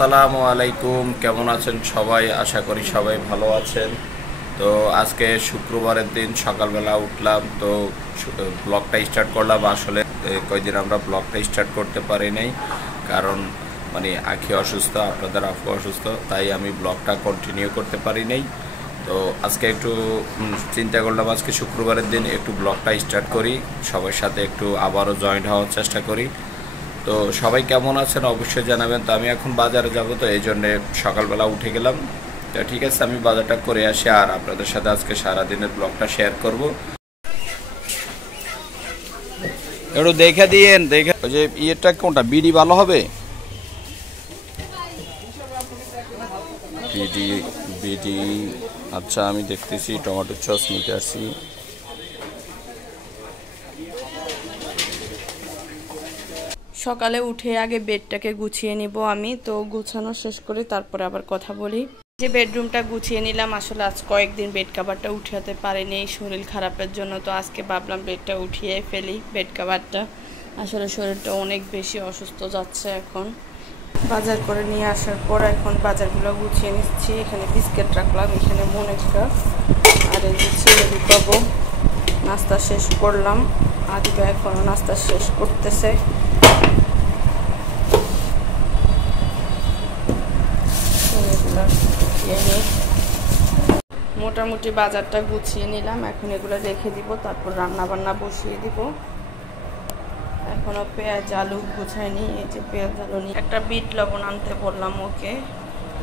আসসালামু আলাইকুম, কেমন আছেন সবাই? আশা করি সবাই ভালো আছেন। তো আজকে শুক্রবারের দিন সকালবেলা উঠলাম, তো ব্লগটা স্টার্ট করলাম। আসলে কয়েকদিন আমরা ব্লগটা স্টার্ট করতে পারি নাই, কারণ আখি অসুস্থ, আপনাদের আফু অসুস্থ, তাই আমি ব্লগটা কন্টিনিউ করতে পারি নাই। তো আজকে একটু চিন্তা করলাম আজকে শুক্রবারের দিন একটু ব্লগটা স্টার্ট করি, সবার সাথে একটু আবারও জয়েন্ট হওয়ার চেষ্টা করি। তো সবাই কেমন আছেন অবশ্যই জানাবেন। তো আমি এখন বাজারে যাব, তো এই জন্যে সকালবেলা উঠে গেলাম। তো ঠিক আছে, আমি বাজারটা করে আসি আর আপনাদের সাথে আজকে সারাদিনের ব্লগটা শেয়ার করব। একটু দেখে দিয়েন, দেখে ওই যে ইয়েটা কোনটা, বিডি ভালো হবে? বিডি বিডি আচ্ছা, আমি দেখতেছি টমেটো সস নিতে আসি। সকালে উঠে আগে বেডটাকে গুছিয়ে নিব আমি, তো গুছানো শেষ করে তারপরে আবার কথা বলি। যে বেডরুমটা গুছিয়ে নিলাম, আসলে আজ কয়েকদিন বেড কাভারটা উঠাতে পারিনি শরীর খারাপের জন্য, তো আজকে ভাবলাম বেডটা উঠিয়ে ফেলি বেড কাভারটা। আসলে শরীরটা অনেক বেশি অসুস্থ যাচ্ছে এখন। বাজার করে নিয়ে আসার পর এখন বাজারগুলো গুছিয়ে নিচ্ছি। এখানে বিস্কিট রাখলাম, এখানে মনেকা, আর এই যে ছেলে পাবো। নাস্তা শেষ করলাম, আদিবা এখনও নাস্তা শেষ করতেছে। মোটামুটি বাজারটা গুছিয়ে নিলাম, এখন এগুলো রেখে দিব, তারপর রান্না বান্না বসিয়ে দিব। এখনো পেঁয়াজ আলু গুছাইনি, এই যে পেঁয়াজ আলু নিয়ে একটা বিট লবণ আনতে বললাম ওকে।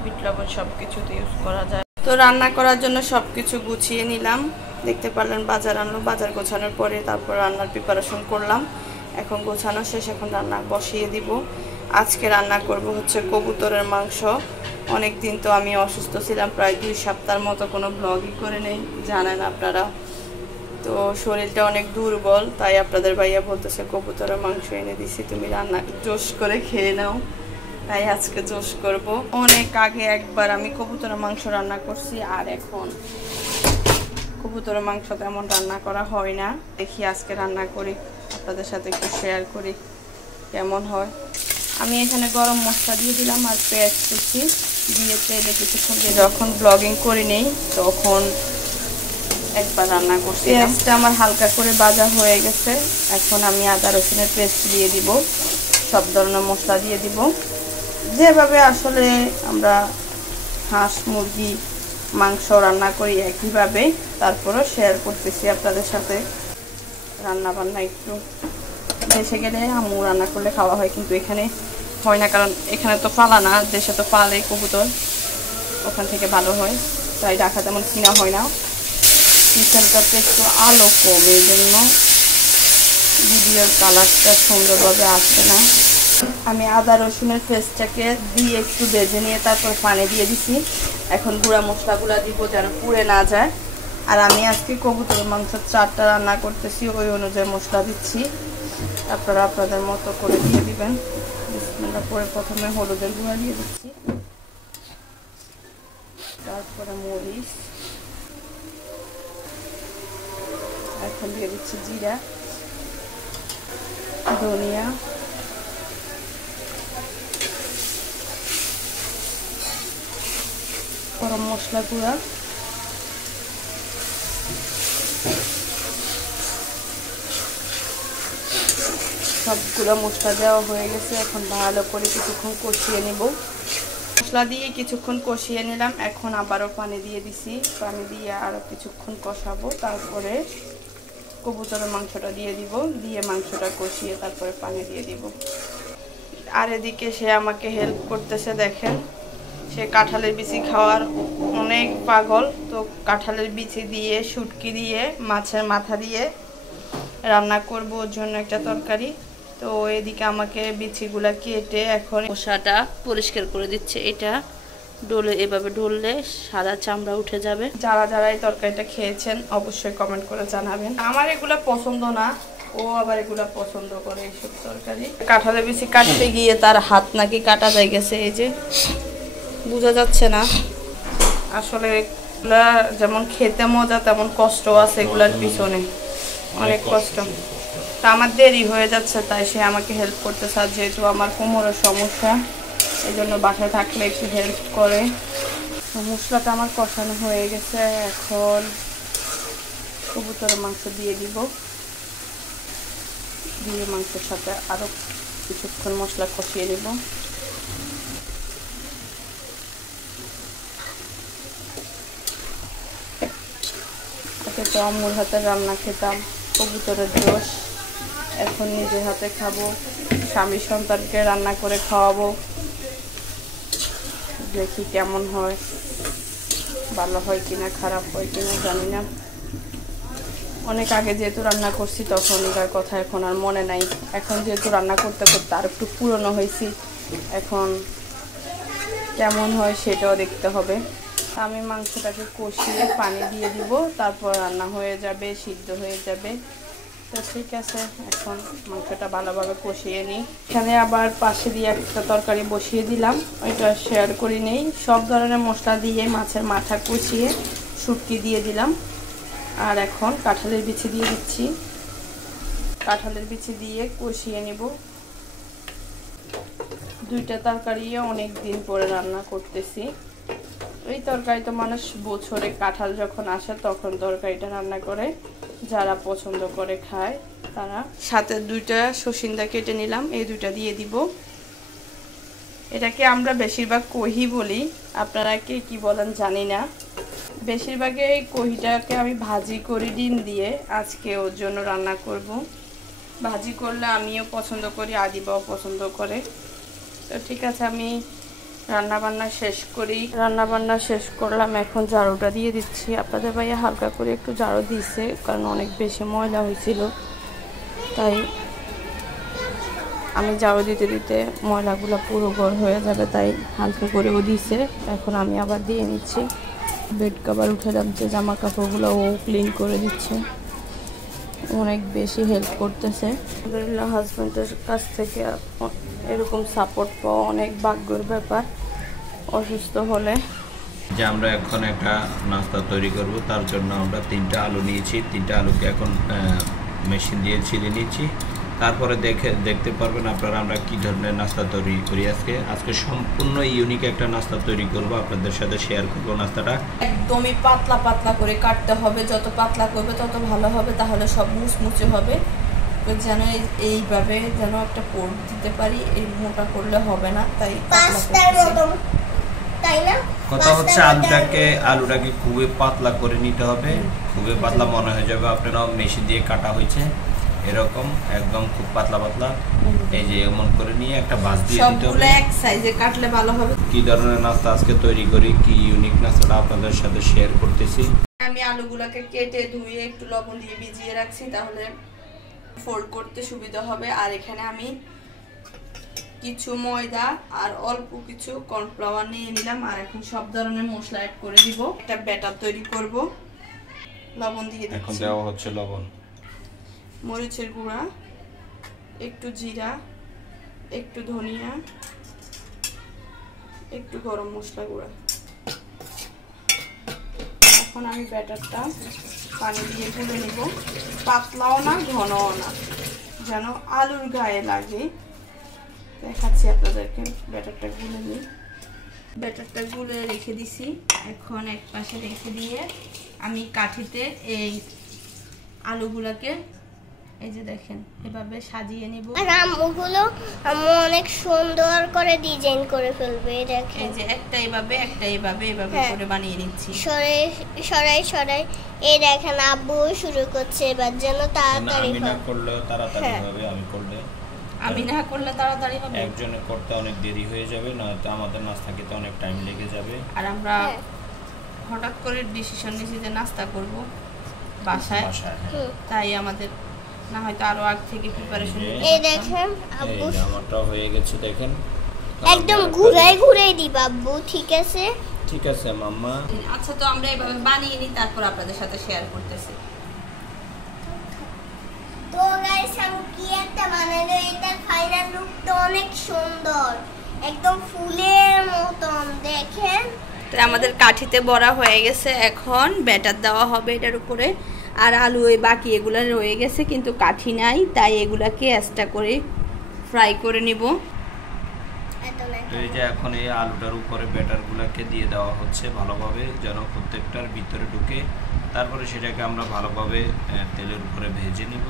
বিট লবণ সব কিছুতে ইউজ করা যায়। তো রান্না করার জন্য সব কিছু গুছিয়ে নিলাম, দেখতে পারলেন বাজার আনলো। বাজার গোছানোর পরে তারপর রান্নার প্রিপারেশন করলাম। এখন গোছানো শেষ, এখন রান্না বসিয়ে দিব। আজকে রান্না করব হচ্ছে কবুতরের মাংস। অনেক দিন তো আমি অসুস্থ ছিলাম, প্রায় 2 সপ্তাহের মতো কোনো ব্লগই করে নেই, জানেন আপনারা। তো শরীরটা অনেক দুর্বল, তাই আপনাদের ভাইয়া বলতেছে কবুতরের মাংস এনে দিছি, তুমি রান্না জোশ করে খেয়ে নাও। তাই আজকে জোশ করব। অনেক আগে একবার আমি কবুতরের মাংস রান্না করছি, আর এখন কবুতরের মাংস তেমন রান্না করা হয় না। দেখি আজকে রান্না করি, আপনাদের সাথে একটু শেয়ার করি কেমন হয়। আমি এখানে গরম মশলা দিয়ে দিলাম আর পেঁয়াজ কুচি দিয়ে তেলে কিছুক্ষণ দিয়ে, যখন ব্লগিং করে নেই তখন একবার রান্না করছি। পেঁয়াজটা আমার হালকা করে ভাজা হয়ে গেছে, এখন আমি আদা রসুনের পেস্ট দিয়ে দিব, সব ধরনের মশলা দিয়ে দিব, যেভাবে আসলে আমরা হাঁস মুরগি মাংস রান্না করি একইভাবে। তারপরও শেয়ার করতেছি আপনাদের সাথে রান্না বান্না। একটু দেশে গেলে আম্মু রান্না করলে খাওয়া হয়, কিন্তু এখানে হয় না, কারণ এখানে তো পালা না, দেশে তো পালে কবুতর, ওখান থেকে ভালো হয়, তাই ঢাকা তেমন কিনা হয় না। কিচেনটাতে একটু আলো কম, এই জন্য ভিডিওর কালারটা সুন্দরভাবে আসে না। আমি আদা রসুনের পেস্টটাকে দিয়ে একটু ভেজে নিয়ে তারপর পানি দিয়ে দিছি। এখন গুঁড়া মশলাগুলো দিব যেন পুড়ে না যায়। আর আমি আজকে কবুতরের মাংস 4টা রান্না করতেছি, ওই অনুযায়ী মশলা দিচ্ছি, আপনারা আপনাদের মতো করে দিয়ে দিবেন। বিসমিল্লাহ পরে প্রথমে হলুদের গুঁড়া দিয়ে দিচ্ছি, তারপরে মরিচ, এখন দিয়ে দিচ্ছি জিরা, ধনিয়া, গরম মশলা গুঁড়া, সবগুলো মশলা দেওয়া হয়ে গেছে। এখন ভালো করে কিছুক্ষণ কষিয়ে নেব। মশলা দিয়ে কিছুক্ষণ কষিয়ে নিলাম, এখন আবারও পানি দিয়ে দিছি, পানি দিয়ে আরও কিছুক্ষণ কষাবো, তারপরে কবুতরের মাংসটা দিয়ে দিব, দিয়ে মাংসটা কষিয়ে তারপরে পানি দিয়ে দিব। আর এদিকে সে আমাকে হেল্প করতেছে, দেখেন, সে কাঁঠালের বিচি খাওয়ার অনেক পাগল। তো কাঁঠালের বিচি দিয়ে, শুটকি দিয়ে, মাছের মাথা দিয়ে রান্না করব ওর জন্য একটা তরকারি। তো এদিকে আমাকে বিচিগুলা কেটে এখন খোসাটা পরিষ্কার করে দিচ্ছে। এটা ডলে, এভাবে ঢললে সাদা চামড়া উঠে যাবে। যারা যারা এই তরকারিটা খেয়েছেন অবশ্যই কমেন্ট করে জানাবেন। আমার এগুলা পছন্দ না, ও আবার এগুলা পছন্দ করে এইসব তরকারি। কাঁঠালের বিচি কাটতে গিয়ে তার হাত নাকি কাটা যায় গেছে, এই যে বোঝা যাচ্ছে না। আসলে এগুলা যেমন খেতে মজা, তেমন কষ্ট আছে এগুলার পিছনে, অনেক কষ্ট। তা আমার দেরি হয়ে যাচ্ছে, তাই সে আমাকে হেল্প করতে চায়, যেহেতু আমার কোমরের সমস্যা, এই জন্য বাসায় থাকলে একটু হেল্প করে। মশলাটা আমার কষানো হয়ে গেছে, এখন কবুতরের মাংস দিয়ে দিব, দিয়ে মাংসের সাথে আরও কিছুক্ষণ মশলা কষিয়ে নেব। আগে তো আম্মুর হাতে রান্না খেতাম, কবুতরের দোষ, এখন নিজের হাতে খাবো, স্বামী সন্তানকে রান্না করে খাওয়াবো, দেখি কেমন হয়, ভালো হয় কিনা খারাপ হয় কিনা জানি না। অনেক আগে যেহেতু রান্না করছি তখনকার কথা এখন আর মনে নাই, এখন যেহেতু রান্না করতে করতে আর একটু পুরনো হয়েছি, এখন কেমন হয় সেটাও দেখতে হবে। আমি মাংসটাকে কষিয়ে পানি দিয়ে দিব, তারপর রান্না হয়ে যাবে, সিদ্ধ হয়ে যাবে। তো ঠিক আছে, এখন মাংসটা ভালোভাবে কষিয়ে নিই। এখানে আবার পাশে দিয়ে একটা তরকারি বসিয়ে দিলাম, ওইটা শেয়ার করে নেই। সব ধরনের মশলা দিয়ে মাছের মাথা কষিয়ে শুটকি দিয়ে দিলাম, আর এখন কাঁঠালের বিচি দিয়ে দিচ্ছি। কাঁঠালের বিচি দিয়ে কষিয়ে নেব। দুইটা তরকারি অনেক দিন পরে রান্না করতেছি। এই তরকারি তো মানুষ বছরে কাঁঠাল যখন আসে তখন তরকারিটা রান্না করে, যারা পছন্দ করে খায় তারা। সাথে দুইটা সসিন্দা কেটে নিলাম, এই দুইটা দিয়ে দিব। এটাকে আমরা বেশিরভাগ কহি বলি, আপনারা কে কি বলেন জানি না। বেশিরভাগে এই কহিটাকে আমি ভাজি করি ডিম দিয়ে, আজকে ওর জন্য রান্না করব। ভাজি করলে আমিও পছন্দ করি, আদিবাও পছন্দ করে। তো ঠিক আছে, আমি রান্নাবান্না শেষ করি। রান্নাবান্না শেষ করলাম, এখন ঝাড়ুটা দিয়ে দিচ্ছি। আপনাদের ভাইয়া হালকা করে একটু ঝাড়ু দিচ্ছে, কারণ অনেক বেশি ময়লা হয়েছিল, তাই আমি ঝাড়ু দিতে দিতে ময়লাগুলো পুরো ঘর হয়ে যাবে, তাই হালকা করেও দিছে। এখন আমি আবার দিয়ে নিচ্ছি। বেড কভার উঠে যাচ্ছে, জামা কাপড়গুলো ও ক্লিন করে দিচ্ছে, অনেক বেশি হেল্প করতেছে। আলহামদুলিল্লাহ, হাজব্যান্ডের কাছ থেকে এরকম সাপোর্ট পাওয়া অনেক ভাগ্যের ব্যাপার। অসুস্থ হলে যে আমরা এখন একটা নাস্তা তৈরি করব, তার জন্য আমরা 3টা আলু নিয়েছি। 3টা আলুকে এখন মেশিন দিয়ে ছিলে নিচ্ছি। তারপরে দেখতে পারবেন আপনারা আমরা কি ধরনের নাস্তা তৈরি করি। আজকে সম্পূর্ণ ইউনিক একটা নাস্তা তৈরি করব, আপনাদের সাথে শেয়ার করব। নাস্তাটা একদমই পাতলা পাতলা করে কাটতে হবে, যত পাতলা করবে তত ভালো হবে, তাহলে সব মুচমুচে হবে। যেন এইভাবে যেন একটা পোর দিতে পারি, এই মোটা করলে হবে না, তাই কথা হচ্ছে আলুটাকে খুবই পাতলা করে নিতে হবে। খুবই পাতলা মনে হয়ে যাবে আপনারা মেশিন দিয়ে কাটা হয়েছে, এরকম একদম খুব পাতলা পাতলা। এই যে এমন করে নিয়ে একটা ভাঁজ দিয়ে দিতে হবে। এক সাইজে কাটলে ভালো হবে। কি ধরনের নাস্তা আজকে তৈরি করি, কি ইউনিক নাস্তাটা আপনাদের সাথে শেয়ার করতেছি। আমি আলুগুলোকে কেটে ধুয়ে একটু লবণ দিয়ে ভিজিয়ে রাখছি, তাহলে ফোল্ড করতে সুবিধা হবে। আর এখানে আমি কিছু ময়দা আর অল্প কিছু কর্নফ্লাওয়ার নিয়ে নিলাম, আর এখন সব ধরনের মশলা অ্যাড করে দিব। একটা ব্যাটার তৈরি করব। লবণ দিয়ে দিচ্ছি, এখন দেওয়া হচ্ছে লবণ, মরিচের গুঁড়া, একটু জিরা, একটু ধনিয়া, একটু গরম মশলা গুঁড়া। এখন আমি ব্যাটারটা পানি দিয়ে গুলে নিব, পাতলাও না ঘনও না, যেন আলুর গায়ে লাগে। দেখাচ্ছি আপনাদেরকে, ব্যাটারটা গুলে নিই। ব্যাটারটা গুলে রেখে দিছি, এখন এক পাশে রেখে দিয়ে আমি কাঠিতে এই আলুগুলোকে এই যে দেখেন এভাবে সাজিয়ে নিব। আর আমগুলো অনেক সুন্দর করে ডিজাইন করে ফেলবে, দেখেন। এই যে একটা এইভাবে এভাবে করে বানিয়ে নিচ্ছি। সরাই এই দেখেন আব্বু শুরু করছে এবার, যেন তাড়াতাড়ি আমি না করলে তাড়াতাড়ি হবে, আমি না করলে তাড়াতাড়ি হবে। একজনের করতে অনেক দেরি হয়ে যাবে, নয়তো আমাদের নাস্তা খেতে অনেক টাইম লেগে যাবে। আর আমরা হঠাৎ করে ডিসিশন নিয়েছি যে নাস্তা করব বাসায়, তাই আমাদের না হয়তো আরো আগ থেকে প্রিপারেশন নিতে। এই দেখেন আব্বু আমারটা হয়ে গেছে, দেখেন একদম ঘুরাই দিবা আব্বু, ঠিক আছে? ঠিক আছে মাম্মা। আচ্ছা, তো আমরা এইভাবে বানিয়ে নিই, তারপর আপনাদের সাথে শেয়ার করতেছি। তো গাইস আমি কি একটা বানাইলো, এটা ফাইনাল লুকটা অনেক সুন্দর, একদম ফুলের মতন, দেখেন। তো আমাদের কাঠিতে বড়া হয়ে গেছে, এখন ব্যাটার দেওয়া হবে এটার উপরে। আর আলু ওই বাকি এগুলা রয়ে গেছে, কিন্তু কাঠি নাই, তাই এগুলাকে এক্সট্রা করে ফ্রাই করে নিব। এই যে এখন এই আলুটার উপরে ব্যাটারগুলোকে দিয়ে দেওয়া হচ্ছে ভালোভাবে, যেন প্রত্যেকটার ভিতরে ঢুকে। তারপরে সেটাকে আমরা ভালোভাবে তেলের উপরে ভেজে নিব।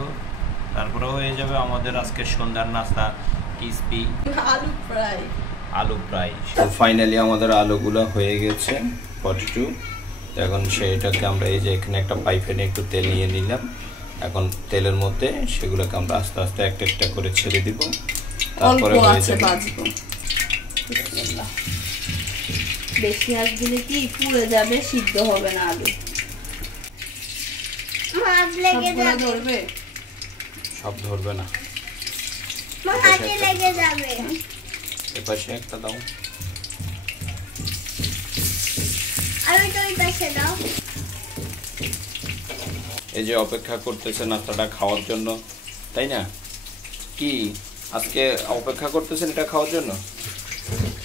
তারপরে হয়ে যাবে আমাদের আজকে সন্ধ্যার নাস্তা, ক্রিসপি আলু ফ্রাই। তো ফাইনালি আমাদের আলুগুলো হয়ে গেছে 42। তো এখন সেটাকে আমরা এই যে এখানে একটা পাইপে নিয়ে একটু তেল নিয়ে নিলাম। এখন তেলের মধ্যে সেগুলোকে আমরা আস্তে আস্তে একটা একটা করে ছেড়ে দিব। তারপরে হয়ে যাবে বেশি আঁচ দিলে কি পুড়ে যাবে, সিদ্ধ হবে না আলু। মাছ লেগে সবগুলো যাবে, ধরবে? সব ধরবে না। হাতে লেগে যাবে। এপাশে একটা দাও, আর ওই পাশে দাও। এই যে অপেক্ষা করতেছে নাস্তাটা খাওয়ার জন্য, তাই না? কি আজকে অপেক্ষা করতেছেন এটা খাওয়ার জন্য?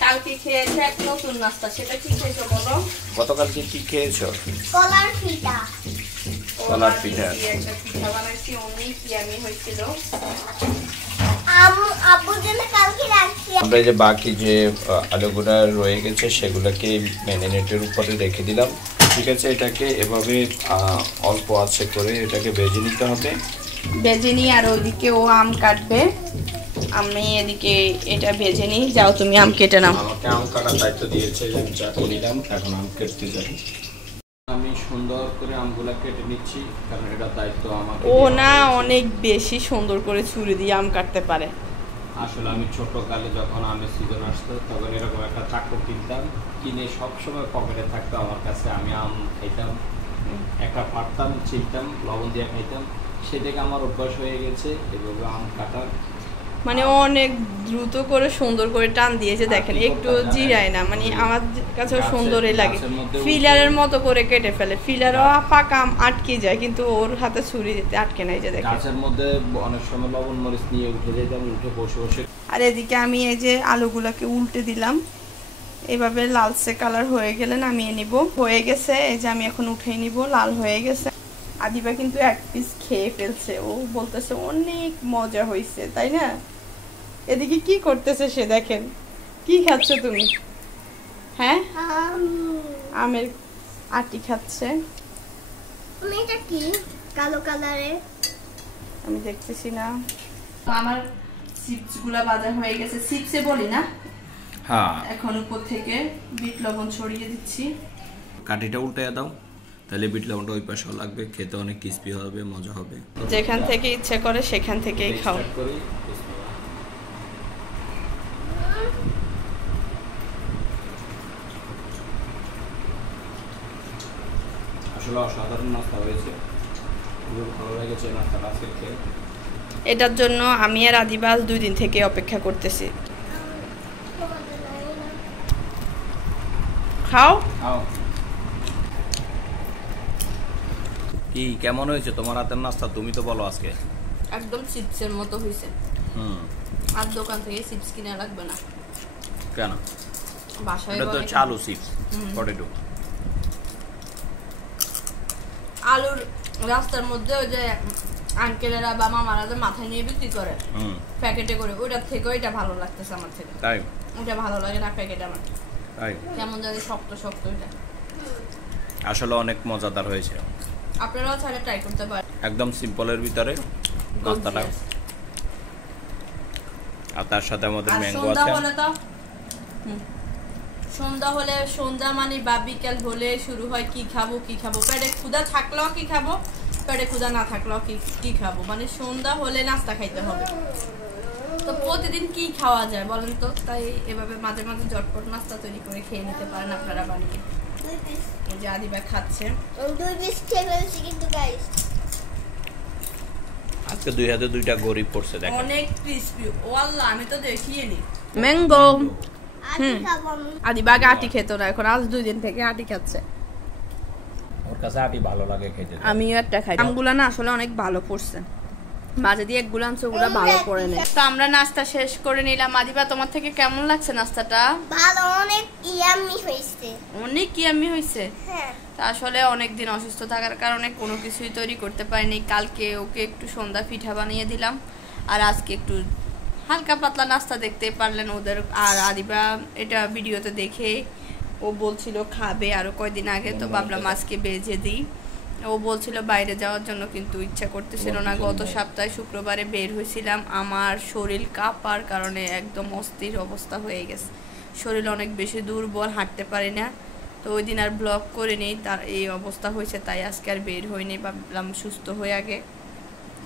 কালকে খেয়েছে এক নতুন নাস্তা, সেটা কি খেয়েছো বলো? গতকালকে কি খেয়েছো? কলার পিঠা। কলার পিঠা। একটা পিঠা বানাইছি, অনেক ইয়ামি হয়েছিল। আব্বুর জন্য কালকে রাখছি। আমরা এই যে বাকি যে আলুগুলা রয়ে গেছে সেগুলোকে ম্যারিনেটের উপরে রেখে দিলাম। ঠিক আছে, এটাকে এভাবে অল্প আছে করে এটাকে ভেজে নিতে হবে। ভেজে নিই, আর ওইদিকে ও আম কাটবে, আমি এদিকে এটা ভেজে নিই। যাও তুমি আম কেটে নাও। আমাকে আম কাটার দায়িত্ব দিয়েছে, আমি চাকু নিলাম, এখন আম কাটতে যাই। আমি সুন্দর করে আমগুলা কেটে নিচ্ছি, কারণ এটা দায়িত্ব আমাকে। ও না, অনেক বেশি সুন্দর করে ছুরি দিয়ে আম কাটতে পারে। আসলে আমি ছোটকালে যখন আমের সিজন আসতো তখন এরকম একটা চাকু কিনতাম, কিনে সবসময় পকেটে থাকতো আমার কাছে। আমি আম খাইতাম, একটা পারতাম, ছিলতাম, লবণ দিয়ে খাইতাম। সে থেকে আমার অভ্যাস হয়ে গেছে এভাবে আম কাটার। মানে অনেক দ্রুত করে সুন্দর করে টান দিয়েছে, দেখেন একটু জিরায় না, মানে আমার কাছে সুন্দরই লাগে। ফিলারের মতো করে কেটে ফেলে, ফিলারও পাকা আম আটকে যায়, কিন্তু ওর হাতে ছুরি দিতে আটকে নাই, যে দেখেন। গাছের মধ্যে অনেক সময় লবণ মরিচ নিয়ে উঠে যেতাম, উঠে বসে বসে। আর এদিকে আমি এই যে আলুগুলাকে উল্টে দিলাম, এভাবে লালচে কালার হয়ে গেলে নামিয়ে নিব। হয়ে গেছে, এই যে আমি এখন উঠে নিব, লাল হয়ে গেছে। আদিবা কিন্তু এক পিস খেয়ে ফেলছে, ও বলতেছে অনেক মজা হয়েছে, তাই না? এদিকে কি করতেছে সে, দেখেন। কি খাচ্ছ তুমি? হ্যাঁ, আমের আটি খাচ্ছে। এটা কি কালো কালারে? আমি দেখতেছি না। আমার চিপস গুলা বাজা হয়ে গেছে, চিপসে বলি না। হ্যাঁ, এখন উপর থেকে বিট লবণ ছড়িয়ে দিচ্ছি। কাঠিটা উল্টে দাও, তাহলে বিট লবণটা ওই পাশেও লাগবে, খেতে অনেক ক্রিসপি হবে, মজা হবে। যেখান থেকে ইচ্ছে করে সেখান থেকেই খাও। আসলে অসাধারণ নাস্তা হয়েছে, খুব ভালো লেগেছে নাস্তাটা আজকে খেয়ে। এটার জন্য আমি আর আদিবাস 2 দিন থেকে অপেক্ষা করতেছি। খাও। কি কেমন হয়েছে তোমার হাতের নাস্তা? তুমি তো বলো আজকে। একদম চিপসের মতো হয়েছে। আর দোকান থেকে চিপস কিনা লাগবে না। কেন? বাসায় এটা তো চালু চিপস, পটেটো। আলুর রাস্তার মধ্যে ওই যে আঙ্কেলেরা বা মামারা যে মাথায় নিয়ে বিক্রি করে প্যাকেটে করে, ওইটার থেকে ওইটা ভালো লাগতেছে আমার থেকে। তাই? ওটা ভালো লাগে না প্যাকেট আমার, তাই কেমন জানি শক্ত শক্ত। ওইটা আসলে অনেক মজাদার হয়েছে, আপনারাও চাইলে ট্রাই করতে পারেন। একদম সিম্পলের ভিতরে নাস্তাটা। আর তার সাথে আমাদের ম্যাঙ্গো আছে। সন্ধ্যা হলে, সন্ধ্যা মানে বা বিকেল হলে শুরু হয় কি খাবো কি খাবো, পেটে ক্ষুধা থাকলেও কি খাবো, পেটে ক্ষুধা না থাকলেও কি খাবো, মানে সন্ধ্যা হলে নাস্তা খাইতে হবে। তো প্রতিদিন কি খাওয়া যায় বলেন তো? তাই এভাবে মাঝে মাঝে ঝটপট নাস্তা তৈরি করে খেয়ে নিতে পারেন আপনারা বানিয়ে। এই যে আদিবা খাচ্ছে। 2 পিস খেয়ে ফেলছি কিন্তু গাইস। আজকে 2 হাতে 2টা গরিব পড়ছে, দেখেন অনেক ক্রিসপি। ওয়াল্লাহ আমি তো দেখিয়ে নি। ম্যাঙ্গো। আদিবা আগে আটি খেতো না, এখন আজ 2 দিন থেকে আটি খাচ্ছে। ওর কাছে আটি ভালো লাগে খেতে। আমিও একটা খাই। আমগুলা না আসলে অনেক ভালো পড়ছে, মাঝে দিয়ে একগুলো আনছে, ওগুলা ভালো পড়ে নেই। তো আমরা নাস্তা শেষ করে নিলাম। আদিবা তোমার থেকে কেমন লাগছে নাস্তাটা? ভালো, অনেক ইয়াম্মি হয়েছে। অনেক ইয়াম্মি হয়েছে। হ্যাঁ, আসলে অনেকদিন অসুস্থ থাকার কারণে কোনো কিছুই তৈরি করতে পারিনি। কালকে ওকে একটু সন্ধ্যা পিঠা বানিয়ে দিলাম, আর আজকে একটু হালকা পাতলা নাস্তা দেখতেই পারলেন ওদের। আর আরিবা এটা ভিডিওতে দেখে ও বলছিল খাবে আরো কয়দিন আগে, তো ভাবলাম আজকে ভেজে দিই। ও বলছিল বাইরে যাওয়ার জন্য কিন্তু ইচ্ছা করতেছিল না। গত সপ্তাহে শুক্রবারে বের হয়েছিলাম, আমার শরীর কাঁপার কারণে একদম অস্থির অবস্থা হয়ে গেছে, শরীর অনেক বেশি দুর্বল, হাঁটতে পারি না। তো ওই দিন আর ব্লগ করিনি, তার এই অবস্থা হয়েছে, তাই আজকে আর বের হইনি, ভাবলাম সুস্থ হয়ে আগে।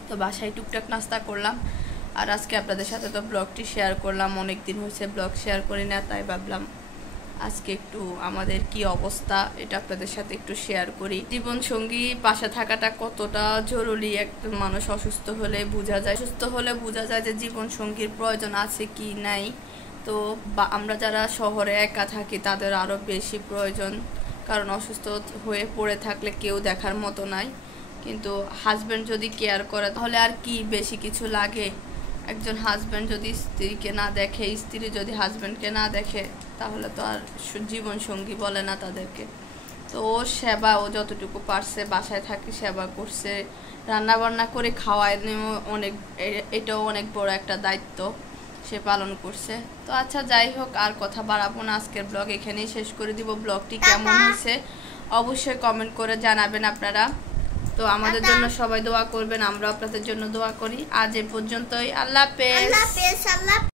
তো বাসায় টুকটাক নাস্তা করলাম, আর আজকে আপনাদের সাথে তো ব্লগটি শেয়ার করলাম, অনেক দিন হয়েছে ব্লগ শেয়ার করি না, তাই ভাবলাম আজকে একটু আমাদের কি অবস্থা এটা আপনাদের সাথে একটু শেয়ার করি। জীবন সঙ্গী পাশে থাকাটা কতটা জরুরি, একজন মানুষ অসুস্থ হলে বোঝা যায়, সুস্থ হলে বোঝা যায় যে জীবন সঙ্গীর প্রয়োজন আছে কি নাই। তো আমরা যারা শহরে একা থাকি তাদের আরো বেশি প্রয়োজন, কারণ অসুস্থ হয়ে পড়ে থাকলে কেউ দেখার মতো নাই। কিন্তু হাজবেন্ড যদি কেয়ার করে তাহলে আর কি বেশি কিছু লাগে। একজন হাজবেন্ড যদি স্ত্রীকে না দেখে, স্ত্রী যদি হাজবেন্ডকে না দেখে, তাহলে তো আর জীবন সঙ্গী বলে না তাদেরকে। তো ও সেবা, ও যতটুকু পারছে বাসায় থাকি সেবা করছে, রান্না বান্না করে খাওয়ায় অনেক, এটাও অনেক বড় একটা দায়িত্ব সে পালন করছে। তো আচ্ছা যাই হোক, আর কথা বাড়াবো না, আজকের ব্লগ এখানেই শেষ করে দিব। ব্লগটি কেমন হয়েছে অবশ্যই কমেন্ট করে জানাবেন আপনারা। তো আমাদের জন্য সবাই দোয়া করবেন, আমরা আপনাদের জন্য দোয়া করি। আজ এ পর্যন্তই, আল্লাহ হাফেজ।